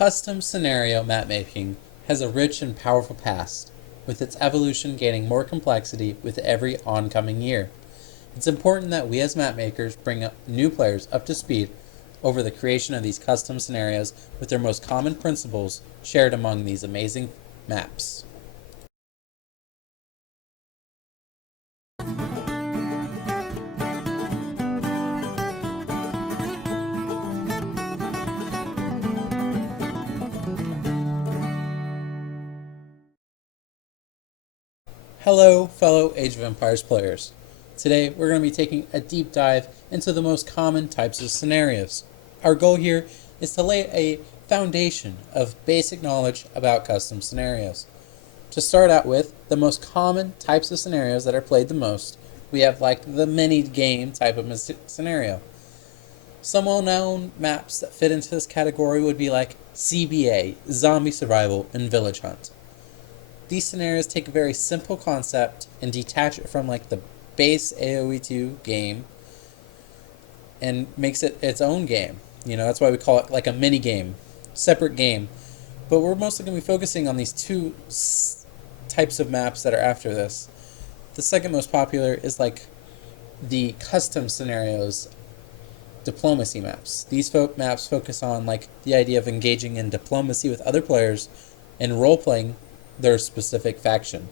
Custom scenario mapmaking has a rich and powerful past, with its evolution gaining more complexity with every oncoming year. It's important that we as mapmakers bring up new players up to speed over the creation of these custom scenarios with their most common principles shared among these amazing maps. Hello, fellow Age of Empires players. Today, we're going to be taking a deep dive into the most common types of scenarios. Our goal here is to lay a foundation of basic knowledge about custom scenarios. To start out with, the most common types of scenarios that are played the most, we have like the mini-game type of scenario. Some well-known maps that fit into this category would be like CBA, Zombie Survival, and Village Hunt. These scenarios take a very simple concept and detach it from like the base AoE 2 game and makes it its own game. That's why we call it like a mini game, separate game. But we're mostly going to be focusing on these two types of maps that are after this. The second most popular is like the custom scenarios, diplomacy maps. These maps focus on like the idea of engaging in diplomacy with other players and role-playing their specific faction.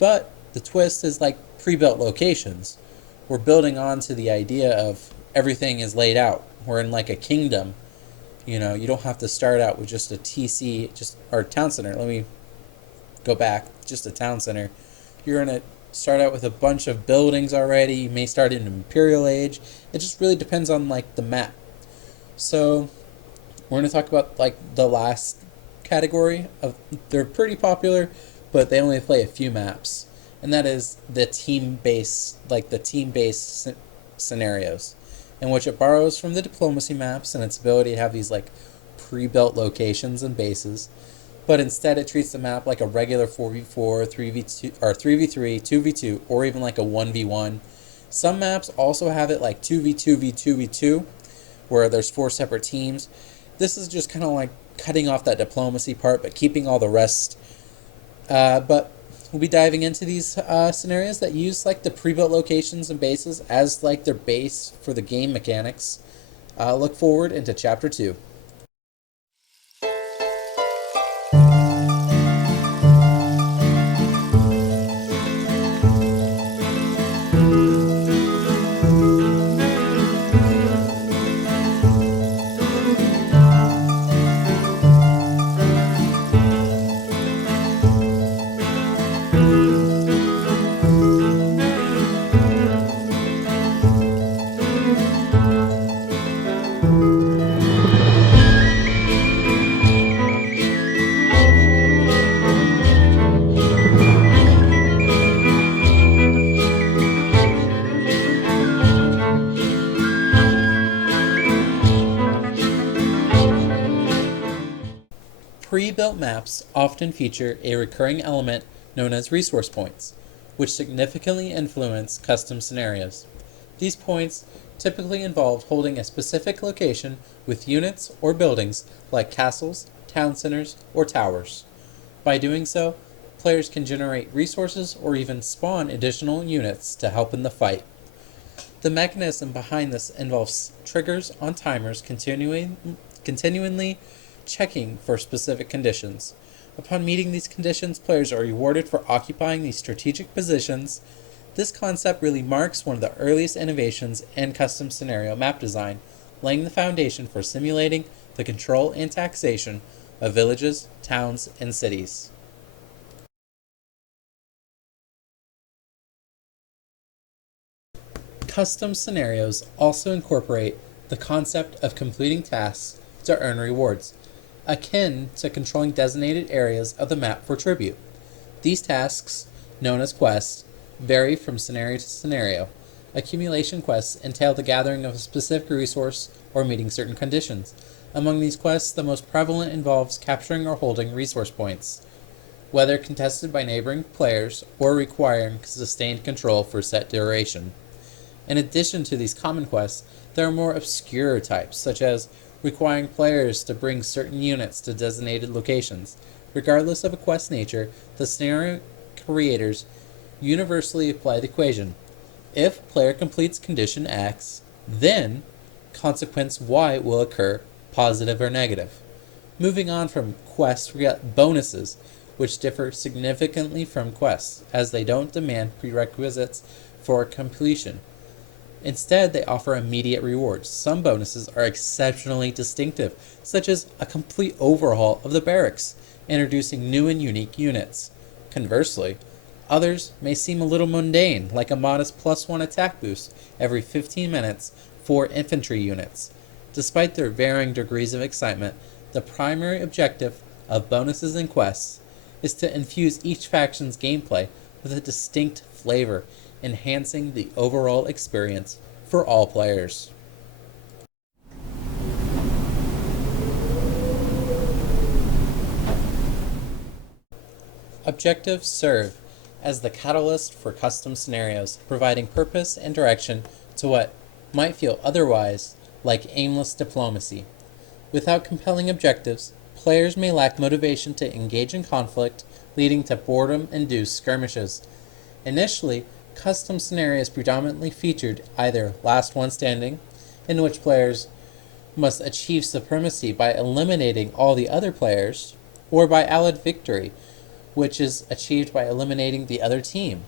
But the twist is like pre-built locations. We're building on to the idea of everything is laid out. We're in like a kingdom. You don't have to start out with just a TC, or town center. Let me go back, just a town center. You're going to start out with a bunch of buildings already. You may start in Imperial Age. It just really depends on like the map. So we're going to talk about like the last category of, they're pretty popular, but they only play a few maps, and that is the team-based scenarios, in which it borrows from the diplomacy maps and its ability to have these like pre-built locations and bases, but instead it treats the map like a regular 4v4, 3v2, or 3v3, 2v2, or even like a 1v1. Some maps also have it like 2v2v2v2, where there's 4 separate teams. This is just kind of like cutting off that diplomacy part, but keeping all the rest. But we'll be diving into these scenarios that use like the pre-built locations and bases as like their base for the game mechanics. Look forward into Chapter 2. Pre-built maps often feature a recurring element known as resource points, which significantly influence custom scenarios. These points typically involve holding a specific location with units or buildings like castles, town centers, or towers. By doing so, players can generate resources or even spawn additional units to help in the fight. The mechanism behind this involves triggers on timers continually checking for specific conditions. Upon meeting these conditions, players are rewarded for occupying these strategic positions. This concept really marks one of the earliest innovations in custom scenario map design, laying the foundation for simulating the control and taxation of villages, towns, and cities. Custom scenarios also incorporate the concept of completing tasks to earn rewards, akin to controlling designated areas of the map for tribute. These tasks, known as quests, vary from scenario to scenario. Accumulation quests entail the gathering of a specific resource or meeting certain conditions. Among these quests, the most prevalent involves capturing or holding resource points, whether contested by neighboring players or requiring sustained control for a set duration. In addition to these common quests, there are more obscure types, such as requiring players to bring certain units to designated locations. Regardless of a quest nature, the scenario creators universally apply the equation. If player completes condition X, then consequence Y will occur, positive or negative. Moving on from quests, we got bonuses, which differ significantly from quests, as they don't demand prerequisites for completion. Instead, they offer immediate rewards. Some bonuses are exceptionally distinctive, such as a complete overhaul of the barracks, introducing new and unique units. Conversely, others may seem a little mundane, like a modest +1 attack boost every 15 minutes for infantry units. Despite their varying degrees of excitement, the primary objective of bonuses and quests is to infuse each faction's gameplay with a distinct flavor, enhancing the overall experience for all players. Objectives serve as the catalyst for custom scenarios, providing purpose and direction to what might feel otherwise like aimless diplomacy. Without compelling objectives, players may lack motivation to engage in conflict, leading to boredom-induced skirmishes. Initially, custom scenarios predominantly featured either last one standing, in which players must achieve supremacy by eliminating all the other players, or by Allied victory, which is achieved by eliminating the other team.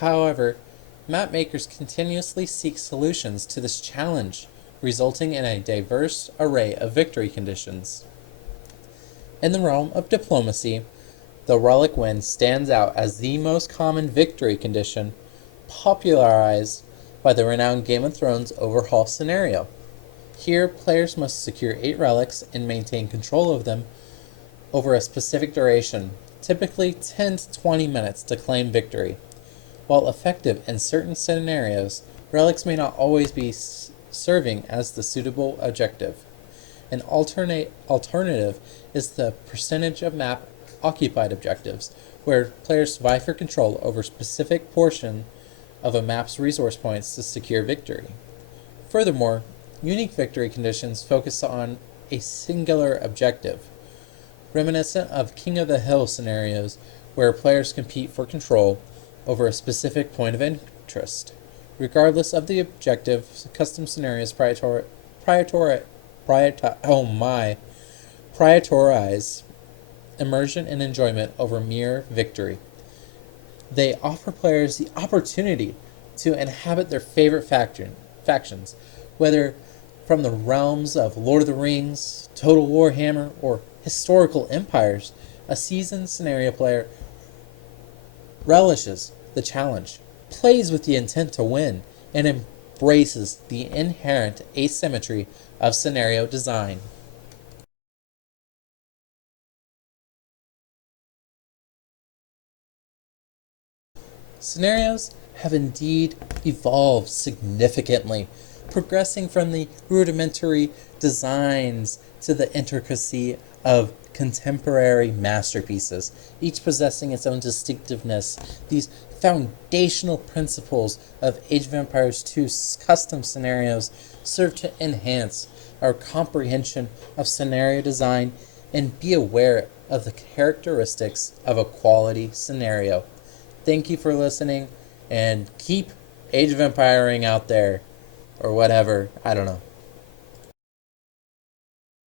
However, map makers continuously seek solutions to this challenge, resulting in a diverse array of victory conditions. In the realm of diplomacy, the relic win stands out as the most common victory condition, popularized by the renowned Game of Thrones overhaul scenario. Here, players must secure 8 relics and maintain control of them over a specific duration, typically 10 to 20 minutes, to claim victory. While effective in certain scenarios, relics may not always be serving as the suitable objective. An alternative is the percentage of map occupied objectives, where players vie for control over a specific portion of a map's resource points to secure victory. Furthermore, unique victory conditions focus on a singular objective, reminiscent of King of the Hill scenarios where players compete for control over a specific point of interest. Regardless of the objective, custom scenarios prioritize immersion and enjoyment over mere victory. They offer players the opportunity to inhabit their favorite factions, whether from the realms of Lord of the Rings, Total Warhammer, or historical empires. A seasoned scenario player relishes the challenge, plays with the intent to win, and embraces the inherent asymmetry of scenario design. Scenarios have indeed evolved significantly, progressing from the rudimentary designs to the intricacy of contemporary masterpieces, each possessing its own distinctiveness. These foundational principles of Age of Empires 2's custom scenarios serve to enhance our comprehension of scenario design and be aware of the characteristics of a quality scenario. Thank you for listening, and keep Age of Empiring out there, or whatever. I don't know.